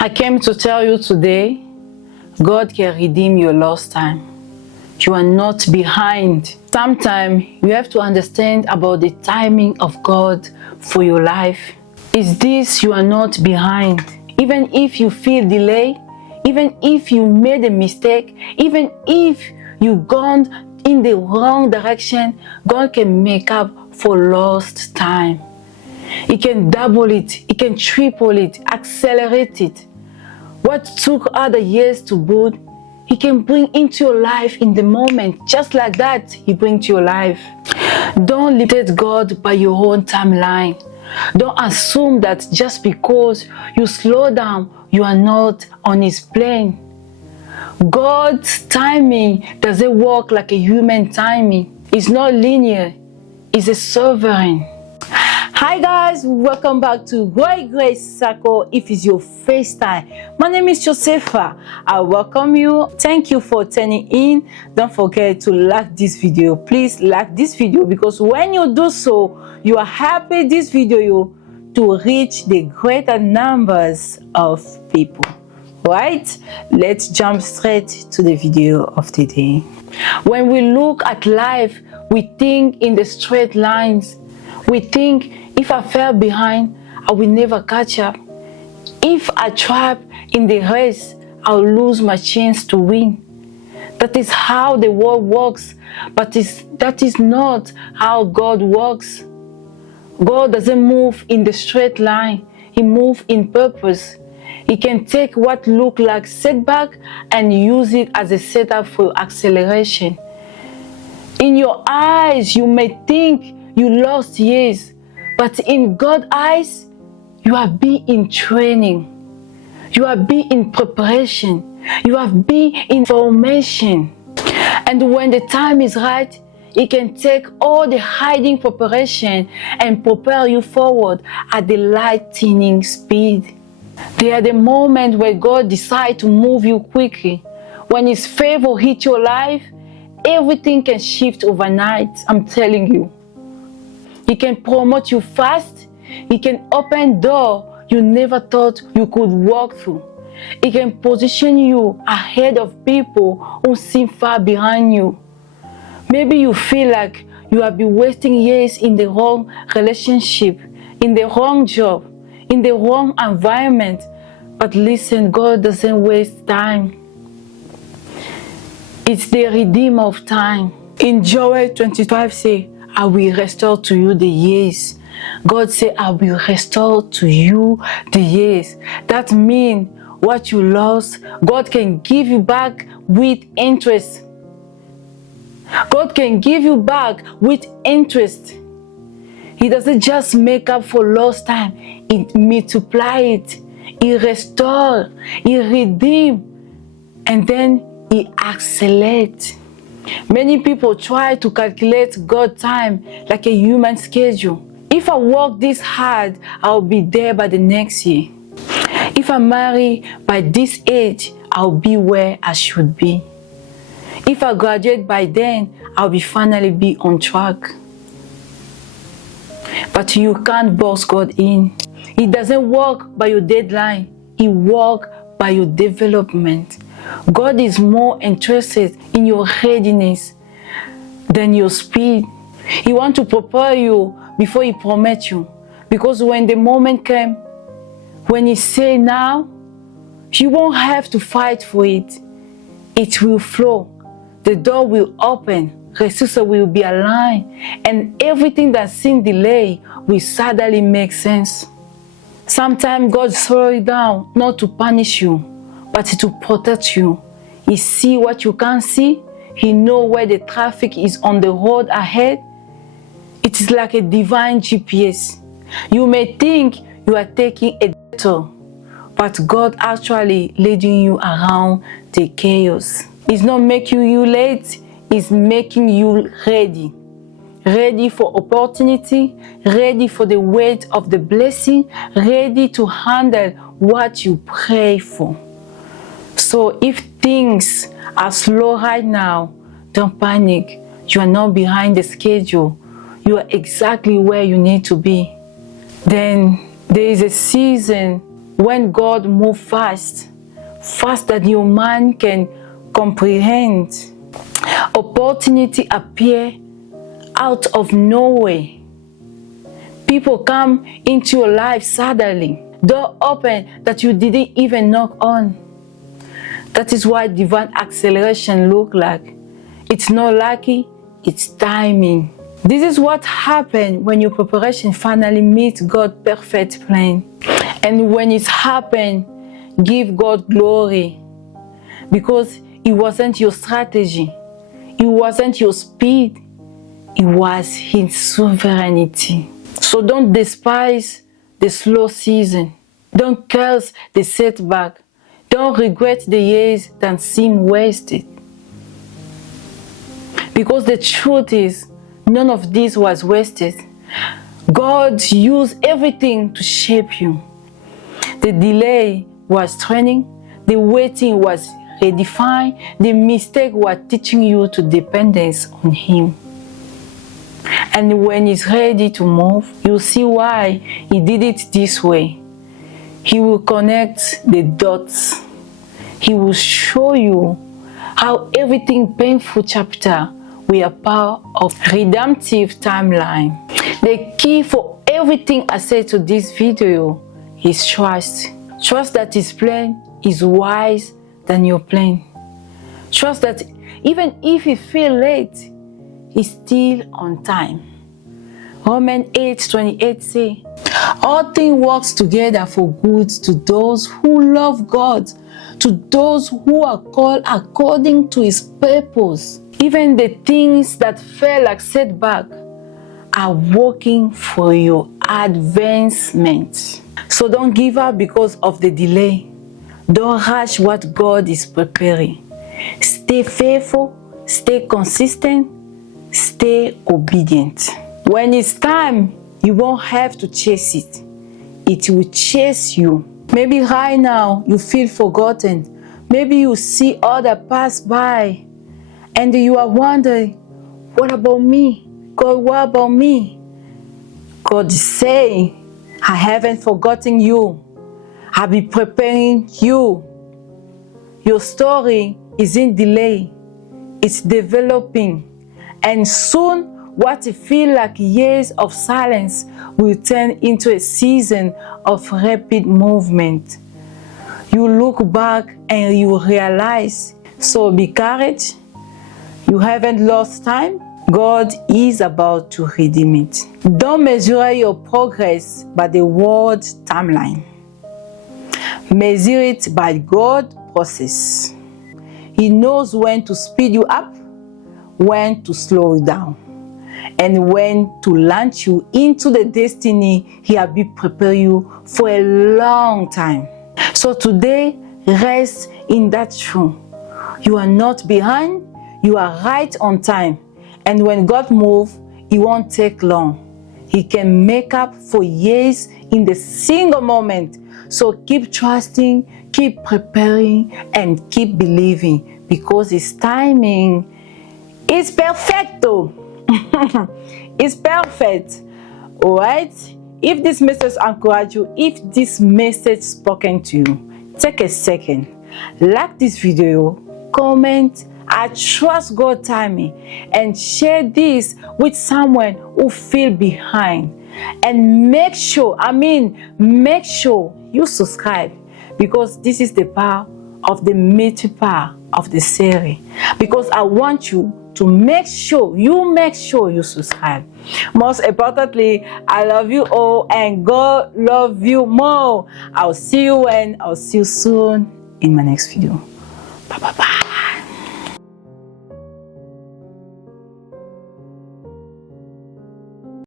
I came to tell you today, God can redeem your lost time. You are not behind. Sometimes you have to understand about the timing of God for your life. Is this you are not behind? Even if you feel delay, even if you made a mistake, even if you've gone in the wrong direction, God can make up for lost time. He can double it, He can triple it, accelerate it. What took other years to build, He can bring into your life in the moment. Just like that, He brings to your life. Don't limit God by your own timeline. Don't assume that just because you slow down, you are not on His plane. God's timing doesn't work like a human timing. It's not linear. It's a sovereign. Hi guys, welcome back to Great Grace Circle. If it's your first time, my name is Josepha. I welcome you. Thank you for tuning in. Don't forget to like this video. Please like this video, because when you do so, you are happy this video to reach the greater numbers of people. Right? Let's jump straight to the video of today. When we look at life, we think in the straight lines. We think, if I fell behind, I will never catch up. If I trap in the race, I'll lose my chance to win. That is how the world works, but that is not how God works. God doesn't move in the straight line. He moves in purpose. He can take what looks like setback and use it as a setup for acceleration. In your eyes, you may think you lost years, but in God's eyes, you have been in training. You have been in preparation. You have been in formation. And when the time is right, He can take all the hiding preparation and propel you forward at the lightning speed. There are the moments where God decides to move you quickly. When His favor hits your life, everything can shift overnight, I'm telling you. He can promote you fast. He can open doors you never thought you could walk through. He can position you ahead of people who seem far behind you. Maybe you feel like you have been wasting years in the wrong relationship, in the wrong job, in the wrong environment. But listen, God doesn't waste time. It's the redeemer of time. In Joel 25 say, I will restore to you the years. God said, I will restore to you the years. That means what you lost, God can give you back with interest. God can give you back with interest. He doesn't just make up for lost time. He multiplies it. He restores. He redeems. And then He accelerates. Many people try to calculate God's time like a human schedule. If I work this hard, I'll be there by the next year. If I marry by this age, I'll be where I should be. If I graduate by then, I'll finally be on track. But you can't box God in. He doesn't work by your deadline. He works by your development. God is more interested in your readiness than your speed. He wants to prepare you before He promotes you. Because when the moment comes, when He says now, you won't have to fight for it. It will flow. The door will open. Resources will be aligned. And everything that seemed delayed will suddenly make sense. Sometimes God slows you down not to punish you, but to protect you. He sees what you can't see. He knows where the traffic is on the road ahead. It is like a divine GPS. You may think you are taking a detour, but God actually leading you around the chaos. It's not making you late. It's making you ready. Ready for opportunity, ready for the weight of the blessing, ready to handle what you pray for. So if things are slow right now, don't panic. You are not behind the schedule. You are exactly where you need to be. Then there is a season when God moves fast, faster than your mind can comprehend. Opportunity appear out of nowhere. People come into your life suddenly. Door open that you didn't even knock on. That is what divine acceleration look like. It's not lucky, it's timing. This is what happens when your preparation finally meets God's perfect plan. And when it happens, give God glory. Because it wasn't your strategy, it wasn't your speed, it was His sovereignty. So don't despise the slow season. Don't curse the setback. Don't regret the years that seem wasted. Because the truth is, none of this was wasted. God used everything to shape you. The delay was training, the waiting was redefined, the mistake was teaching you to dependence on Him. And when He's ready to move, you'll see why He did it this way. He will connect the dots. He will show you how everything painful chapter we are part of redemptive timeline. The key for everything I said to this video is trust. Trust that His plan is wise than your plan. Trust that even if you feel late, He's still on time. Romans 8:28 say, all things work together for good to those who love God, to those who are called according to His purpose. Even the things that feel like setback are working for your advancement. So don't give up because of the delay. Don't rush what God is preparing. Stay faithful, stay consistent, stay obedient. When it's time, you won't have to chase it. It will chase you. Maybe right now you feel forgotten. Maybe you see others pass by and you are wondering, what about me? God, what about me? God is saying, I haven't forgotten you. I'll be preparing you. Your story is in delay. It's developing. And soon, what feels like years of silence will turn into a season of rapid movement. You look back and you realize, so be encouraged. You haven't lost time. God is about to redeem it. Don't measure your progress by the world timeline. Measure it by God's process. He knows when to speed you up, when to slow you down, and when to launch you into the destiny He has been preparing you for a long time. So today, rest in that truth. You are not behind, you are right on time. And when God moves, it won't take long. He can make up for years in the single moment. So keep trusting, keep preparing, and keep believing, because His timing is perfecto. It's perfect. Alright? If this message encouraged you, if this message spoken to you, take a second, like this video, comment, I trust God's timing, and share this with someone who feel behind. And make sure you subscribe, because this is the part of the middle part of the series. Because I want you to make sure you subscribe. Most importantly, I love you all and God love you more. I'll see you soon in my next video. Bye.